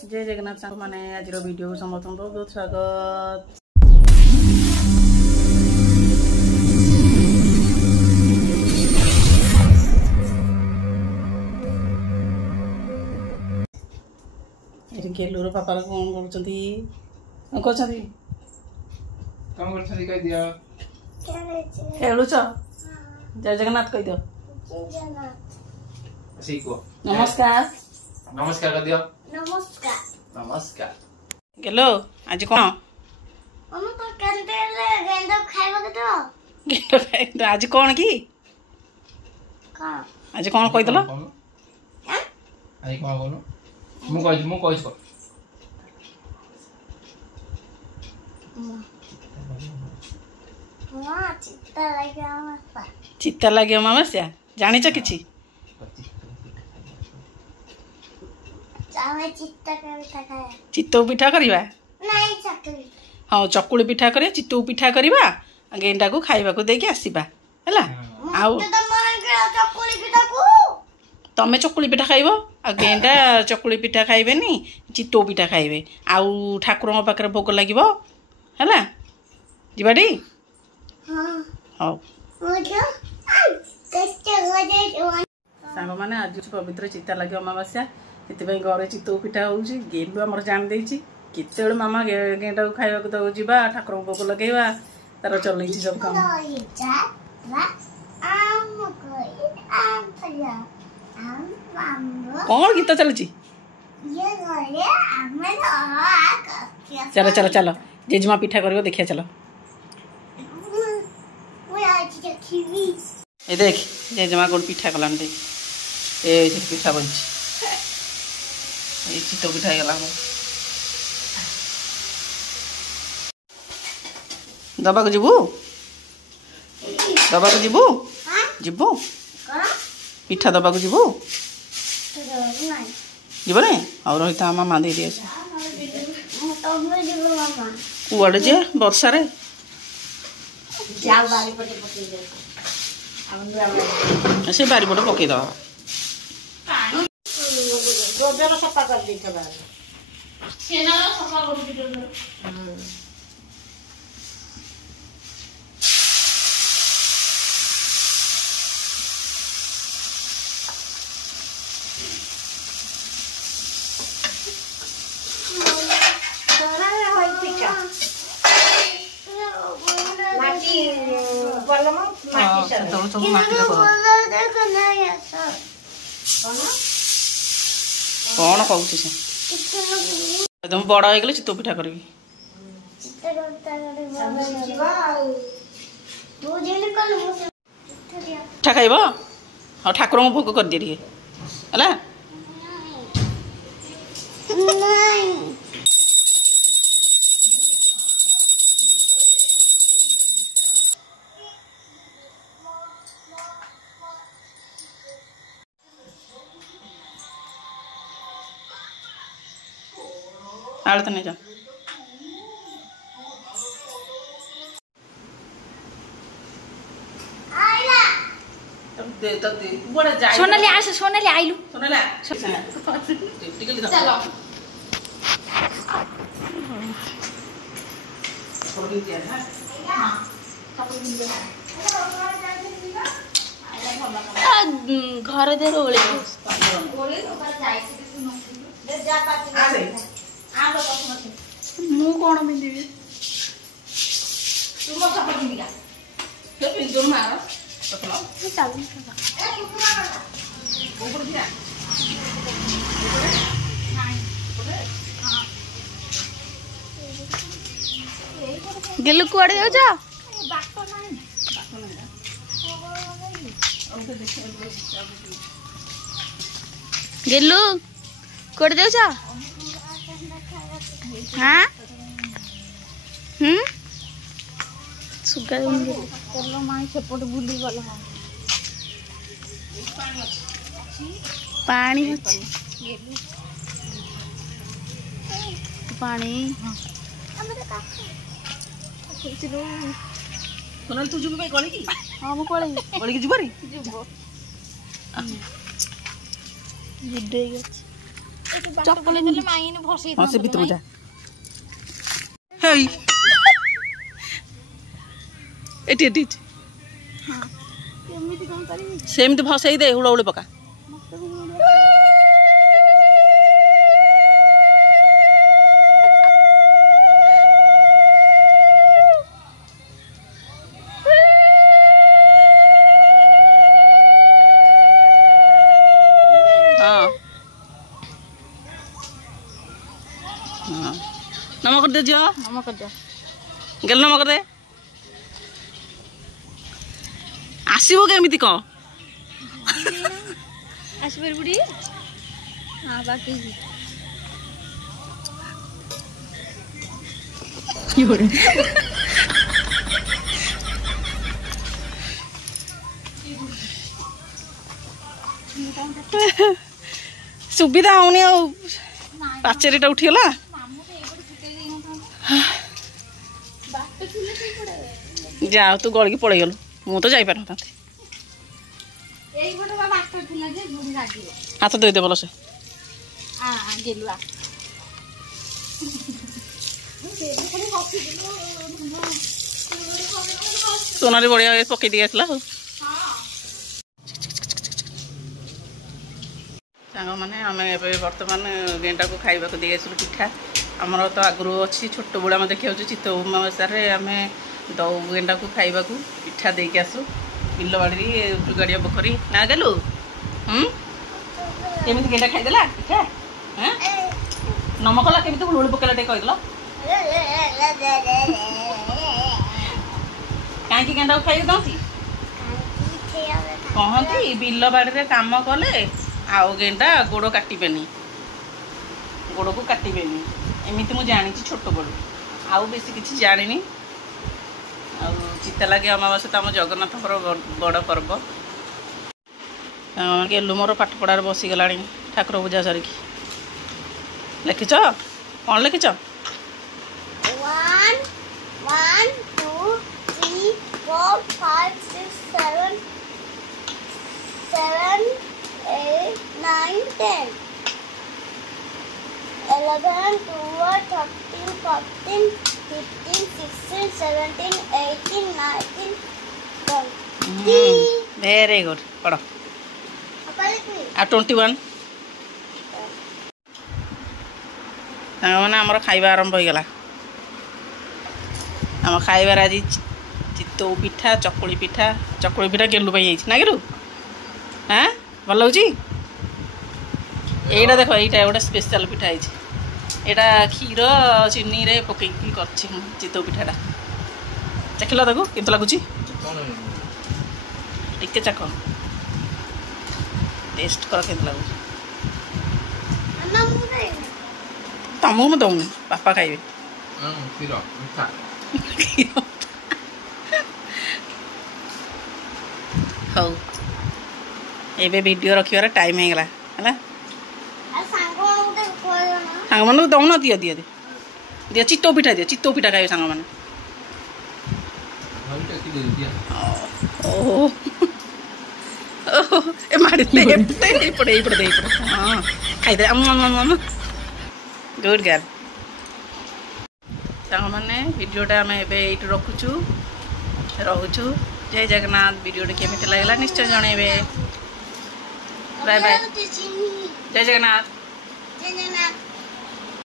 जय जगन्नाथ सांग माने आज वीडियो समस्त बहुत बहुत स्वागत। गेलूर पापा कौन खेलुच जय जगन्नाथ कह दियो नमस्कार नमस्कार कर दियो नमस्कार नमस्कार गेलो आज कौन मम्मी तो कंटेले गेंदा खाइबा के तो गेलो खाइ आज कौन की का आज कौन कह दलो आई कौन बोलो मु कहि को मां चित्ता लगे अमावस्या जानिच किछि चाहे चित्ता खाया चित्तौ पिठा करबा नहीं चकली हाँ चकुली पिठा करे चित्तौ पिठा करबा गेंडा को खाइबा को देके आसीबा हला आउ तो मन के चकुली पिठा को तमे चकुली पिठा खाइबो आ गेंडा चकुली पिठा खाइबेनी चित्तौ पिठा खाइबे आउ ठाकुरଙ୍କ पाखरे भोग लागिबो हला जिबाडी हां हां मुझे कच्चे गजे सांग माने आज पवित्र चित्ता लगे अमावस्या से घरे चित्तौ पिठा होउची गेलु हमर जान देछि केतेबेले मामा गेंडा को खाइबा को दउ जिबा ठाकुर भोग लगेबा तार चलैछि सब काम कौन गीत चलुची चलो चलो चलो जेजमा पिठा करियो देखिया चलो ए देख जेजमा गोल पिठा कलान देख ए से पिठा बनछि ए चित्तौ पिठा गला दबा को जीबू जीबू पिठा दबा को जीबू जीबो ने और रहिता मामा दे दिए कुआडे जे वर्षा रे जाओ बारी पटे पके दे से बारी पटे पके दो पानी गोबर सफा कर दे के बाद सेना सफा कर दे कौन कहूँ से तुम बड़ हो गले चित्तौ पिठा करी पिठा खाइब हाँ ठाकुर भोग कर दिए है आलत नहीं जा सोनाली आइस सोनाली आइलु चलो घर दे रोले मु कौन पिंधि मार गेलु कुआडे जाऊ गेलु कुआडे जाऊ हाँ सुगा माई सेपट बुली गल पानी पानी सोनाली तू जीव गली की हाँ मुझे कल गली की जीव भिडियो ଚପଲ ଦେଲେ ମାଇନେ ଭସେଇ ହଁ ସେ ଭିତରକୁ ଯା ହେଇ ଏଠି ଏଠି କେମିତି କଣ କରିବି ସେମିତି ଭସେଇ ଦେ ହୁଳହୁଳି ପକା नम कर दे झील नम कर दिया गेल नम कर दे आसब केमी कह आसपर बुढ़ी हाँ बाकी सुविधा होनी पाचेरीटा उठीगला जा तू गल पड़े गलु मु तो जापर हाथ धोई दे भलसे सोनाली बढ़िया पकई दी आसला सांग मैंने आम बर्तमान गेंडा को खाइबा को दे आसलु पिठा आमर तो आगु अच्छी छोट बुढ़ा आम देखा चित्तौ अमावस्या आम दौ गेंडा को खाइबा को पिठा देके आसु बिल बाड़ी जुगाड़िया पोखरी ना गलु केमी गेंडा खाईदेला पिठा नमक केमी हुलुहुलि पकेला टे कहल कहीं गेंडा को खाई दौती कहती बिल बाड़ी काम कले आउ गेंडा गोड़ काटबेनि गोड़ को काटबेनि एमती मुझे जानी छोट बड़ू आउ बेसी किसी जानी चिता लगे अमावास्या तो आम जगन्नाथ बड़ पर्व गेलु मोर पाठ पढ़ार बसीगला ठाकुर पूजा सरिकी लिखिच कौन लिखिच 1 2 3 4 5 6 7 7 8 9 10 11 12 13 14 15 16 17 18 19 20 वेरी गुड पढ़ आ 21 मैंने आमर खाइबा आरंभ हो गला आम खाइबार आज चितौ पिठा चकुली पिठा गेलु पाई ना गेलु हाँ भल लगे यहीटा देख यहीटा गोटे स्पेशल पिठा है यहाँ क्षीर चीनी रे पकईकी कर चितौ पिठाटा चाखिल ताकू के लगुच टे चाख टेस्ट कर के लगुच तुमको मैं दौनी बापा खाइबे हौ एबे वीडियो रखिबार टाइम हो गला है सांग मन दौन दियो दियो दियो चितौ पिठा खाइबे सांग मैंने ओहो ए माड़ी पड़े हाँ खाइदे गुड गर्ल सांग मैंने वीडियोटा आम एट रखुचु रोचु जय जगन्नाथ वीडियोटी केमी लगला निश्चय जनइबे बाय बाय जय जगन्नाथ।